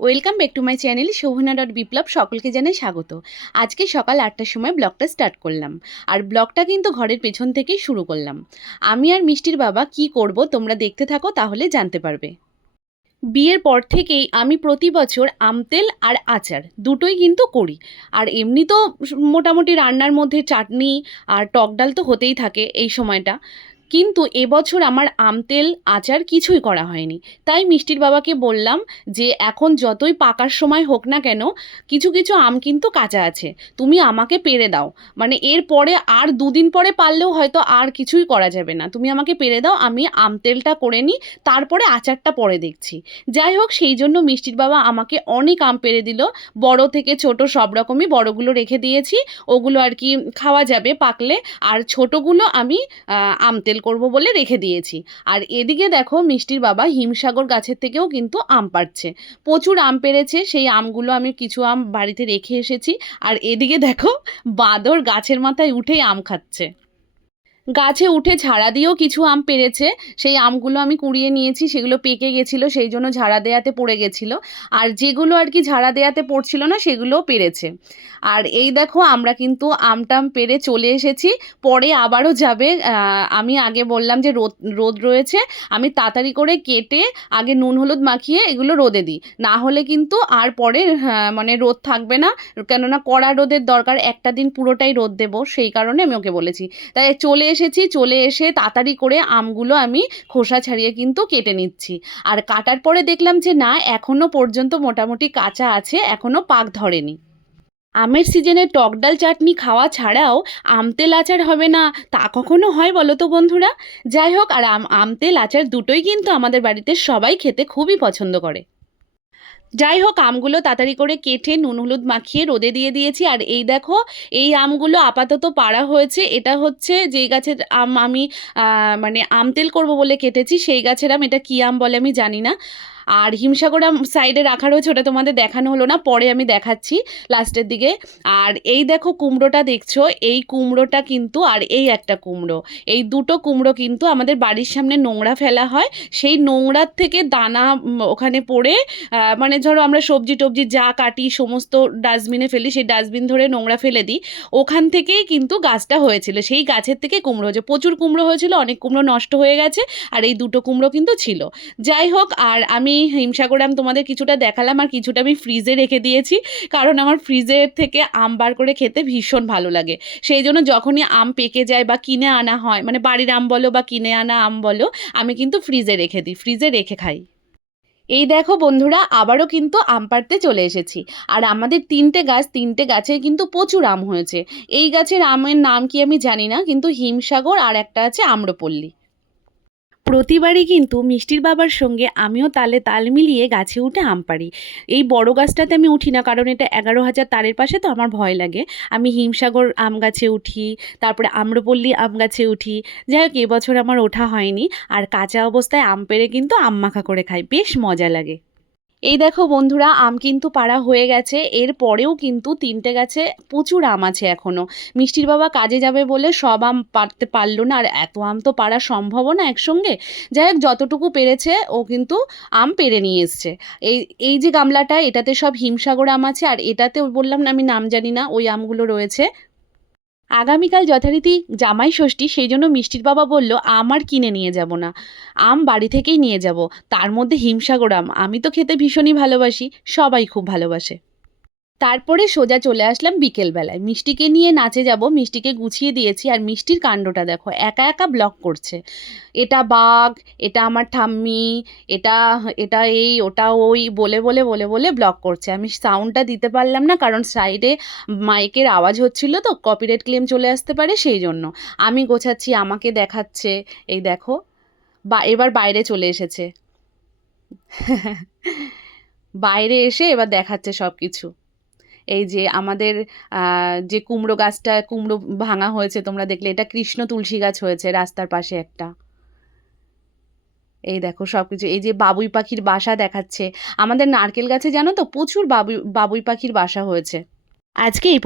Welcome back to my channel Shobhana dot Biplab, সকলকে জানাই স্বাগত। আজকে সকাল আটটার সময় ব্লগটা স্টার্ট করলাম। আর ব্লগটা কিন্তু ঘরের পেছন থেকেই শুরু করলাম। আমি আর মিষ্টির বাবা কি করব তোমরা দেখতে থাকো, তাহলে জানতে পারবে। বিয়ের পর থেকেই আমি প্রতি বছর আমতেল আর আচার দুটোই কিন্তু করি। আর এমনি তো মোটামুটি রান্নার মধ্যে চাটনি আর টক ডাল তো হতেই থাকে এই সময়টা। কিন্তু এবছর আমার আমতেল আচার কিছুই করা হয়নি। তাই মিষ্টির বাবাকে বললাম যে এখন যতই পাকার সময় হোক না কেন কিছু কিছু আম কিন্তু কাঁচা আছে। তুমি আমাকে পেরে দাও। মানে এর পরে আর দুদিন পরে পারলেও হয়তো আর কিছুই করা যাবে না। তুমি আমাকে পেরে দাও আমি আমতেলটা করে নিই তারপরে আচারটা পরে দেখছি। যাই হোক সেই জন্য মিষ্টির বাবা আমাকে অনেক আম পেরে দিল। বড় থেকে ছোট সব রকমই বড়গুলো রেখে দিয়েছি। ওগুলো আর কি খাওয়া যাবে পাকলে। আর ছোটোগুলো আমি আহ, আমতেল করব বলে রেখে দিয়েছি। আর এদিকে দেখো মিষ্টির বাবা হিমসাগর গাছের থেকেও কিন্তু আম পাড়ছে। প্রচুর আম পেরেছে সেই আমগুলো আমি কিছু আম বাড়িতে রেখে এসেছি। আর এদিকে দেখো বাঁদর গাছের মাথায় উঠেই আম খাচ্ছে। গাছে উঠে ঝাড়া দিয়েও কিছু আম পেরেছে। সেই আমগুলো আমি কুড়িয়ে নিয়েছি সেগুলো পেকে গেছিল সেই জন্য ঝাড়া দেয়াতে পড়ে গেছিল। আর যেগুলো আর কি ঝাড়া দেয়াতে পড়ছিল না সেগুলোও পেরেছে। আর এই দেখো আমরা কিন্তু আমটাম পেরে চলে এসেছি। পরে আবারও যাবে আমি আগে বললাম যে রোদ রোদ রয়েছে আমি তাড়াতাড়ি করে কেটে আগে নুন হলুদ মাখিয়ে এগুলো রোদে দিই। না হলে কিন্তু আর পরে হ্যাঁ, মানে রোদ থাকবে না কেননা কড়া রোদের দরকার একটা দিন পুরোটাই রোদ দেবো সেই কারণে আমি ওকে বলেছি। তাই চলে এসেছি, চলে এসে তাড়াতাড়ি করে আমগুলো আমি খোসা ছাড়িয়ে কিন্তু কেটে নিচ্ছি। আর কাটার পরে দেখলাম যে না এখনও পর্যন্ত মোটামুটি কাঁচা আছে এখনও পাক ধরেনি। আমের সিজনে টক ডাল চাটনি খাওয়া ছাড়াও আমতেল আচার হবে না, তা কখনো হয় বলো তো বন্ধুরা? যাই হোক, আর আম আমতেল আচার দুটোই কিন্তু আমাদের বাড়িতে সবাই খেতে খুবই পছন্দ করে। যাই হোক আমগুলো তাড়াতাড়ি করে কেটে নুন, হলুদ মাখিয়ে রোদে দিয়ে দিয়েছি। আর এই দেখো, এই আমগুলো আপাতত পাড়া হয়েছে। এটা হচ্ছে যেই গাছের আম আমি মানে আমতেল করব বলে কেটেছি, সেই গাছের আম এটা কী আম বলে আমি জানি না। আর হিমসাগর আম সাইডে রাখা রয়েছে, ওটা তোমাদের দেখানো হলো না, পরে আমি দেখাচ্ছি লাস্টের দিকে। আর এই দেখো কুমড়োটা দেখছ, এই কুমড়োটা কিন্তু, আর এই একটা কুমড়ো, এই দুটো কুমড়ো কিন্তু আমাদের বাড়ির সামনে নোংরা ফেলা হয়, সেই নোংরার থেকে দানা ওখানে পড়ে মানে ধরো আমরা সবজি টবজি যা কাটি, সমস্ত ডাস্টবিনে ফেলি, সেই ডাস্টবিন ধরে নোংরা ফেলে দিই, ওখান থেকেই কিন্তু গাছটা হয়েছিল, সেই গাছের থেকে কুমড়ো হয়েছে, প্রচুর কুমড়ো হয়েছিল, অনেক কুমড়ো নষ্ট হয়ে গেছে, আর এই দুটো কুমড়ো কিন্তু ছিল। যাই হোক, আর আমি হিমসাগর আম তোমাদের কিছুটা দেখালাম আর কিছুটা আমি ফ্রিজে রেখে দিয়েছি। কারণ আমার ফ্রিজের থেকে আম বার করে খেতে ভীষণ ভালো লাগে। সেই জন্য যখনই আম পেকে যায় বা কিনে আনা হয় মানে বাড়ির আম বলো বা কিনে আনা আম বলো, আমি কিন্তু ফ্রিজে রেখে দিই ফ্রিজে রেখে খাই। এই দেখো বন্ধুরা, আবারও কিন্তু আম পাড়তে চলে এসেছি। আর আমাদের তিনটে গাছ, তিনটে গাছে কিন্তু প্রচুর আম হয়েছে। এই গাছের আমের নাম কি আমি জানি না, কিন্তু হিমসাগর আর একটা আছে আম্রপল্লী। প্রতিবারই কিন্তু মিষ্টির বাবার সঙ্গে আমিও তালে তাল মিলিয়ে গাছে উঠে আম পাড়ি। এই বড় গাছটাতে আমি উঠি না, কারণ এটা এগারো হাজার তারের পাশে তো আমার ভয় লাগে। আমি হিমসাগর আম গাছে উঠি, তারপরে আম্রপল্লী আম গাছে উঠি। যাই হোক, এবছর আমার ওঠা হয়নি। আর কাঁচা অবস্থায় আম পেড়ে কিন্তু আম মাখা করে খাই। বেশ মজা লাগে। এই দেখো বন্ধুরা, আম কিন্তু পাড়া হয়ে গেছে। এর পরেও কিন্তু তিনটে গাছে প্রচুর আম আছে এখনও মিষ্টির বাবা কাজে যাবে বলে সব আম পারতে পারল না। আর এত আম তো পাড়া সম্ভবও না একসঙ্গে। যাই হোক, যতটুকু পেরেছে, ও কিন্তু আম পেরে নিয়ে এসছে। এই এই যে গামলাটা, এটাতে সব হিমসাগর আম আছে। আর এটাতে বললাম না, আমি নাম জানি না, ওই আমগুলো রয়েছে। আগামীকাল যথারীতি জামাই ষষ্ঠী সেই জন্য মিষ্টির বাবা বলল আম আর কিনে নিয়ে যাব না। আম বাড়ি থেকেই নিয়ে যাব। তার মধ্যে হিমসাগর আম। আমি তো খেতে ভীষণই ভালোবাসি। সবাই খুব ভালোবাসে। তারপরে সোজা চলে আসলাম বিকেলবেলায়। মিষ্টিকে নিয়ে নাচে যাব, মিষ্টিকে গুছিয়ে দিয়েছি আর মিষ্টির কাণ্ডটা দেখো, একা একা ব্লক করছে। এটা বাঘ, এটা আমার ঠাম্মি, এটা এটা এই, ওটা ওই, বলে বলে বলে বলে ব্লক করছে। আমি সাউন্ডটা দিতে পারলাম না কারণ সাইডে মাইকের আওয়াজ হচ্ছিল তো কপিরাইট ক্লেম চলে আসতে পারে সেই জন্য। আমি গোছাচ্ছি, আমাকে দেখাচ্ছে, এই দেখো, বা, এবার বাইরে চলে এসেছে। বাইরে এসে এবার দেখাচ্ছে সব কিছু এই যে আমাদের যে কুমড়ো গাছটা, কুমড়ো ভাঙা হয়েছে, তোমরা দেখলে, এটা কৃষ্ণ তুলসী গাছ হয়েছে রাস্তার পাশে একটা। এই দেখো সব কিছু এই যে বাবুই পাখির বাসা দেখাচ্ছে। আমাদের নারকেল গাছে জানো তো প্রচুর বাবুই বাবুই পাখির বাসা হয়েছে। আজকে এই